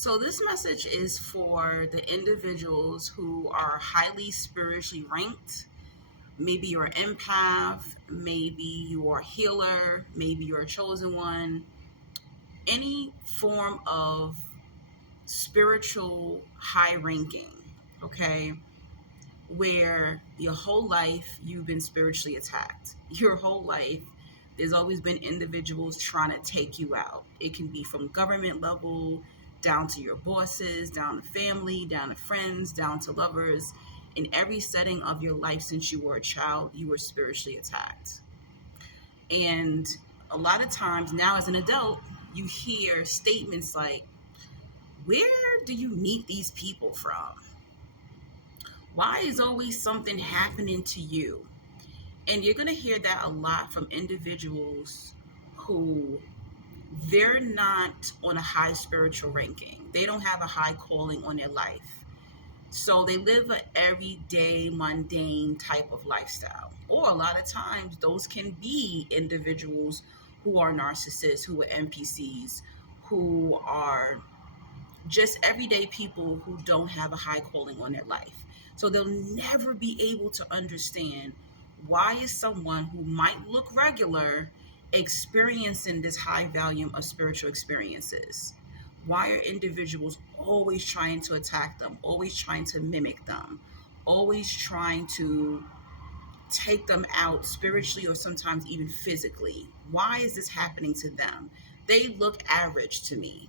So, this message is for the individuals who are highly spiritually ranked. Maybe you're an empath, maybe you're a healer, maybe you're a chosen one. Any form of spiritual high ranking, okay, where your whole life you've been spiritually attacked. Your whole life, there's always been individuals trying to take you out. It can be from government level down to your bosses, down to family, down to friends, down to lovers. In every setting of your life since you were a child, you were spiritually attacked. And a lot of times now, as an adult, you hear statements like, where do you meet these people from? Why is always something happening to you? And you're going to hear that a lot from individuals who they're not on a high spiritual ranking. They don't have a high calling on their life. So they live an everyday, mundane type of lifestyle. Or a lot of times, those can be individuals who are narcissists, who are NPCs, who are just everyday people who don't have a high calling on their life. So they'll never be able to understand why is someone who might look regular experiencing this high volume of spiritual experiences. Why are individuals always trying to attack them, always trying to mimic them, always trying to take them out spiritually or sometimes even physically? Why is this happening to them? They look average to me.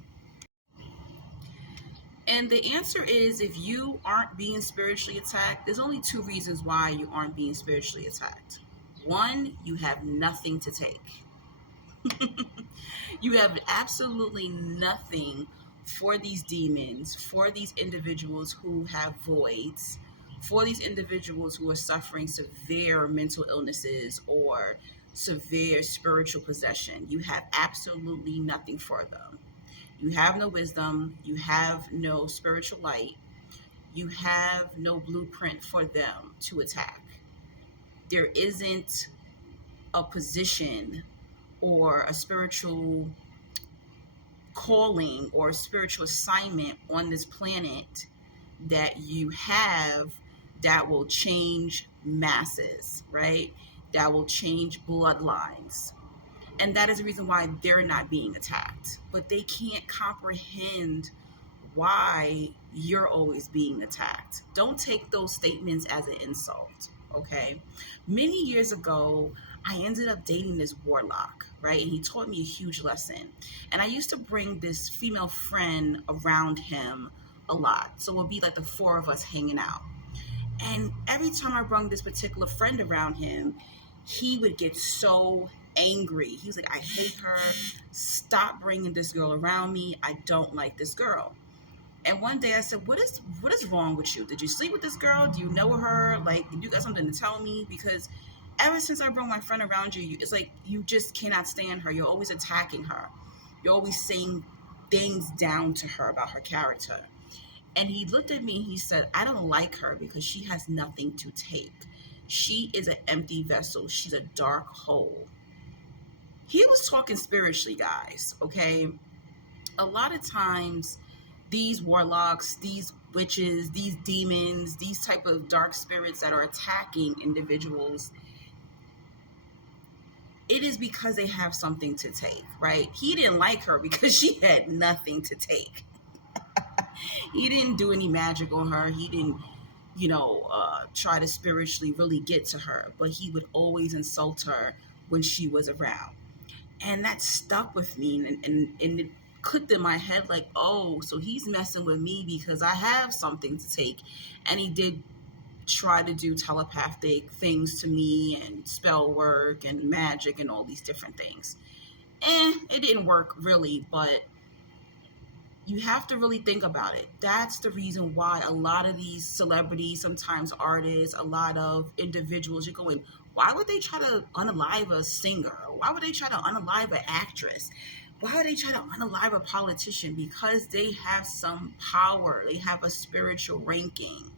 And the answer is, if you aren't being spiritually attacked, there's only two reasons why you aren't being spiritually attacked. One, you have nothing to take. You have absolutely nothing for these demons, for these individuals who have voids, for these individuals who are suffering severe mental illnesses or severe spiritual possession. You have absolutely nothing for them. You have no wisdom, you have no spiritual light, you have no blueprint for them to attack. There isn't a position or a spiritual calling or a spiritual assignment on this planet that you have that will change masses, right? That will change bloodlines. And that is the reason why they're not being attacked. But they can't comprehend why you're always being attacked. Don't take those statements as an insult, okay? Many years ago, I ended up dating this warlock, right? And he taught me a huge lesson. And I used to bring this female friend around him a lot. So it would be like the four of us hanging out. And every time I brought this particular friend around him, he would get so angry. He was like, I hate her. Stop bringing this girl around me. I don't like this girl. And one day I said, what is wrong with you? Did you sleep with this girl? Do you know her? Like, you got something to tell me? Because ever since I brought my friend around you, it's like you just cannot stand her. You're always attacking her. You're always saying things down to her about her character. And he looked at me and he said, I don't like her because she has nothing to take. She is an empty vessel. She's a dark hole. He was talking spiritually, guys, okay? A lot of times, these warlocks, these witches, these demons, these type of dark spirits that are attacking individuals, it is because they have something to take, right? He didn't like her because she had nothing to take. He didn't do any magic on her. He didn't, try to spiritually really get to her, but he would always insult her when she was around. And that stuck with me, and it clicked in my head like, oh, so he's messing with me because I have something to take. And he did try to do telepathic things to me and spell work and magic and all these different things. And it didn't work really, but you have to really think about it. That's the reason why a lot of these celebrities, sometimes artists, a lot of individuals, you're going, why would they try to unalive a singer? Why would they try to unalive an actress? Why would they try to unalive a politician? Because they have some power. They have a spiritual ranking.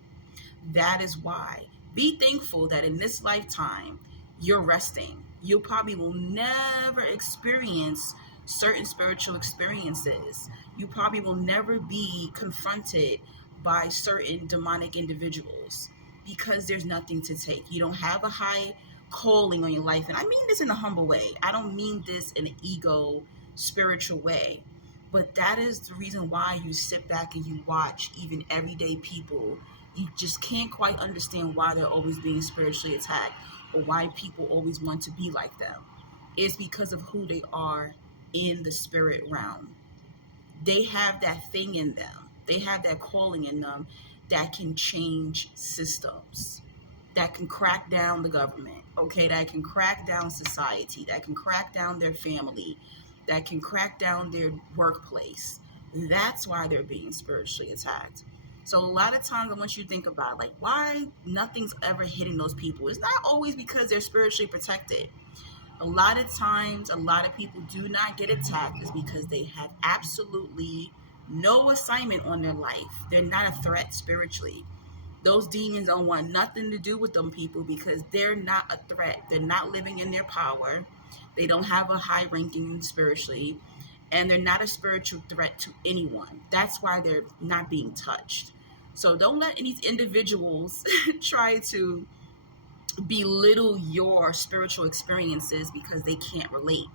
That is why. Be thankful that in this lifetime, you're resting. You probably will never experience certain spiritual experiences. You probably will never be confronted by certain demonic individuals because there's nothing to take. You don't have a high calling on your life. And I mean this in a humble way. I don't mean this in an ego spiritual way. But that is the reason why you sit back and you watch even everyday people. You just can't quite understand why they're always being spiritually attacked or why people always want to be like them. It's because of who they are in the spirit realm. They have that thing in them. They have that calling in them that can change systems, that can crack down the government, okay, that can crack down society, that can crack down their family, that can crack down their workplace. That's why they're being spiritually attacked. So a lot of times, I want you to think about like why nothing's ever hitting those people. It's not always because they're spiritually protected. A lot of times, a lot of people do not get attacked is because they have absolutely no assignment on their life. They're not a threat spiritually. Those demons don't want nothing to do with them people because they're not a threat. They're not living in their power. They don't have a high ranking spiritually, and they're not a spiritual threat to anyone. That's why they're not being touched. So don't let any individuals try to belittle your spiritual experiences because they can't relate.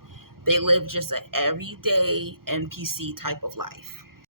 They live just an everyday NPC type of life.